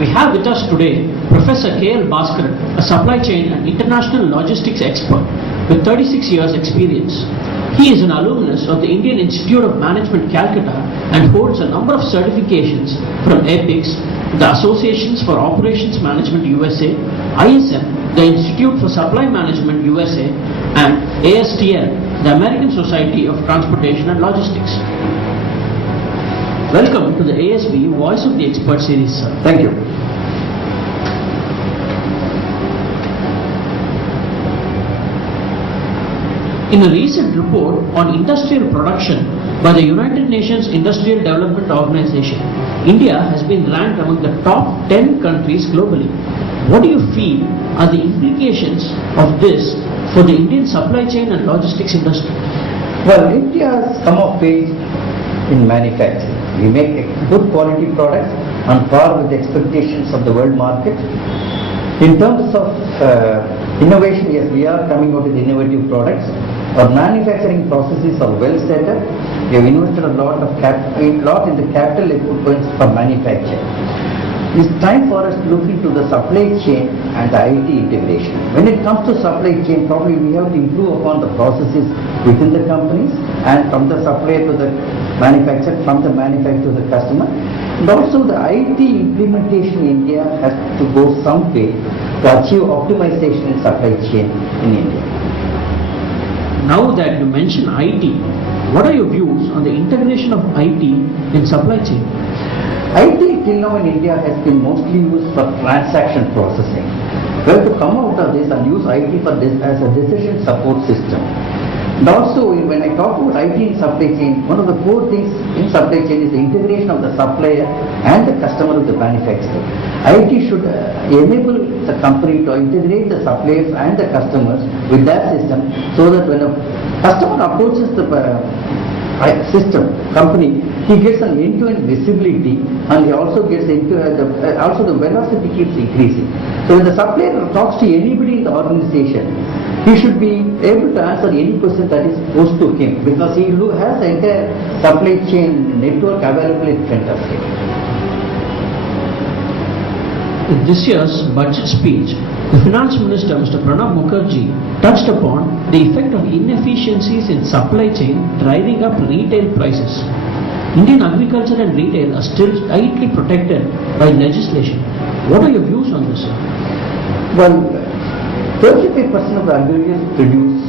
We have with us today Professor K L Bhaskaran, a supply chain and international logistics expert with 36 years experience. He is an alumnus of the Indian Institute of Management Calcutta and holds a number of certifications from EPICS, the Associations for Operations Management USA, ISM, the Institute for Supply Management USA, and ASTL, the American Society of Transportation and Logistics. Welcome to the ASB Voice of the Expert series, sir. Thank you. In a recent report on industrial production by the United Nations Industrial Development Organization, India has been ranked among the top 10 countries globally. What do you feel are the implications of this for the Indian supply chain and logistics industry? Well, India has come of age in manufacturing. We make good quality products on par with the expectations of the world market. In terms of innovation, yes, we are coming out with innovative products. Our manufacturing processes are well set up. We have invested a lot in the capital equipment for manufacture. It's time for us to look into the supply chain and the IT integration. When it comes to supply chain, probably we have to improve upon the processes within the companies and from the supplier to the manufacturer, from the manufacturer to the customer. And also the IT implementation in India has to go some way to achieve optimization in supply chain in India. Now that you mention IT, what are your views on the integration of IT in supply chain? IT till now in India has been mostly used for transaction processing. We have to come out of this and use IT for this as a decision support system. And also, when I talk about IT in supply chain, one of the core things in supply chain is the integration of the supplier and the customer with the manufacturer. IT should enable the company to integrate the suppliers and the customers with that system, so that when a customer approaches the company, he gets an end-to-end visibility, and he also gets also the velocity keeps increasing. So when the supplier talks to anybody in the organization, he should be able to answer any question that is posed to him, because he has the entire supply chain network available in front of him. In this year's budget speech, the Finance Minister, Mr. Pranab Mukherjee, touched upon the effect of inefficiencies in supply chain driving up retail prices. Indian agriculture and retail are still tightly protected by legislation. What are your views on this, sir? Well, 35% of the agricultural produce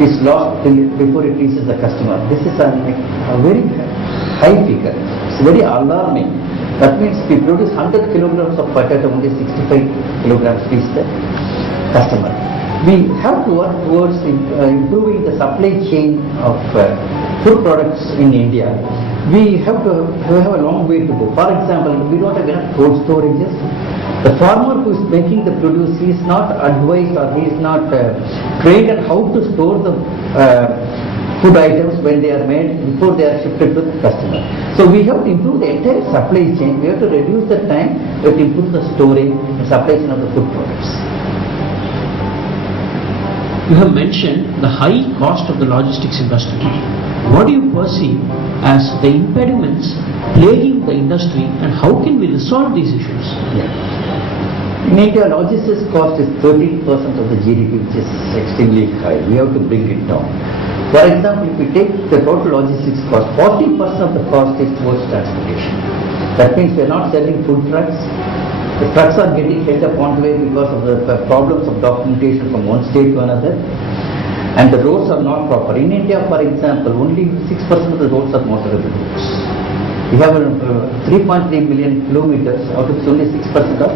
is lost before it reaches the customer. This is a very high figure. It's very alarming. That means we produce 100 kilograms of potato, only 65 kilograms reach the customer. We have to work towards improving the supply chain of food products in India. We have a long way to go. For example, we don't have enough cold storages. The farmer who is making the produce, he is not advised or he is not trained on how to store the food items when they are made before they are shifted to the customer. So we have to improve the entire supply chain. We have to reduce the time, we have to improve the storage and supply chain of the food products. You have mentioned the high cost of the logistics industry. What do you perceive as the impediments plaguing the industry, and how can we resolve these issues? Yeah. In India, logistics cost is 13% of the GDP, which is extremely high. We have to bring it down. For example, if we take the total logistics cost, 40% of the cost is towards transportation. That means we are not selling food trucks. The trucks are getting held up on the way because of the problems of documentation from one state to another. And the roads are not proper. In India, for example, only 6% of the roads are motorable roads. We have 3.3 million kilometers, out of which only 6% of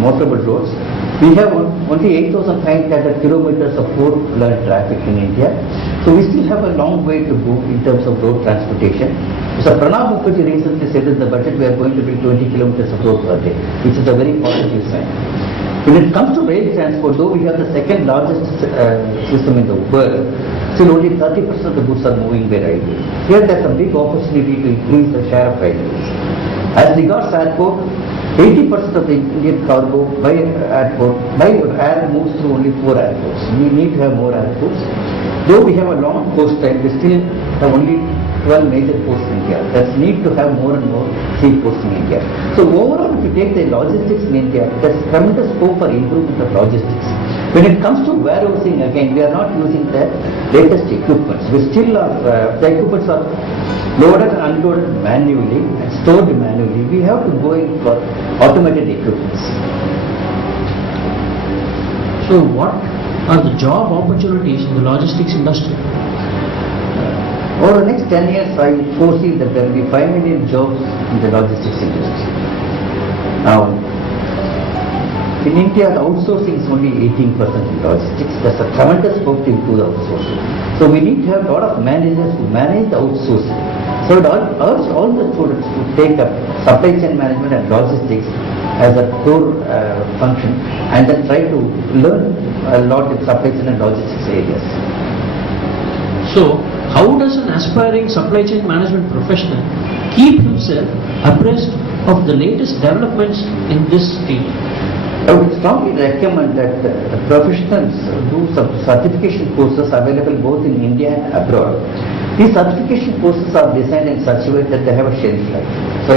motorable roads. We have only 8,500 kilometers of four-wheeler traffic in India. So we still have a long way to go in terms of road transportation. So Pranab Mukherjee recently said in the budget we are going to build 20 kilometers of road per day, which is a very positive sign. When it comes to rail transport, though we have the second largest system in the world, still only 30% of the goods are moving by railways. Here there's a big opportunity to increase the share of railways. As regards airport, 80% of the Indian cargo by air moves through only 4 airports. We need to have more airports. Though we have a long coastline, we still have only 12 major ports in India. That's need to have more and more sea ports in India. So overall, if you take the logistics in India, there's tremendous scope for improvement of logistics. When it comes to warehousing, again, we are not using the latest equipments. We still are, the equipments are loaded and unloaded manually and stored manually. We have to go in for automated equipments. So what are the job opportunities in the logistics industry? Over the next 10 years, I foresee that there will be 5 million jobs in the logistics industry. Now, in India, the outsourcing is only 18% in logistics. There's a tremendous scope to improve the outsourcing. So we need to have a lot of managers who manage the outsourcing. So I urge all the students to take up supply chain management and logistics as a core function, and then try to learn a lot in supply chain and logistics areas. So, how does an aspiring supply chain management professional keep himself abreast of the latest developments in this field? I would strongly recommend that the professionals do some certification courses available both in India and abroad. These certification courses are designed in such a way that they have a shelf life. So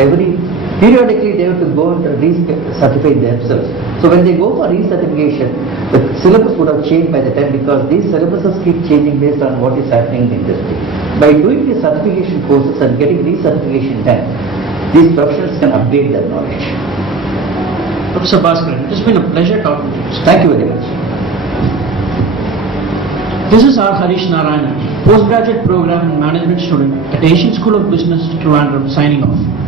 periodically they have to go and recertify themselves. So when they go for recertification, the syllabus would have changed by the time, because these syllabuses keep changing based on what is happening in the industry. By doing these certification courses and getting recertification done, these professionals can upgrade their knowledge. Dr. Bhaskaran, it has been a pleasure talking to you. Thank you very much. This is our Hareesh Narayanan, postgraduate program and management student at Asian School of Business, Trivandrum, signing off.